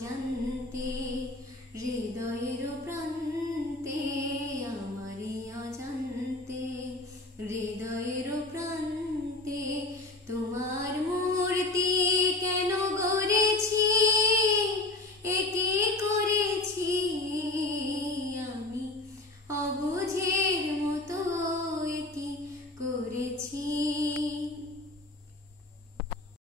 অজান্তে হৃদয়ের প্রান্তে, আমারই অজান্তে হৃদয়ের প্রান্তে তোমার মূর্তি কেন গড়েছি, একে করেছি আমি অবুঝের মতো, একে করেছি।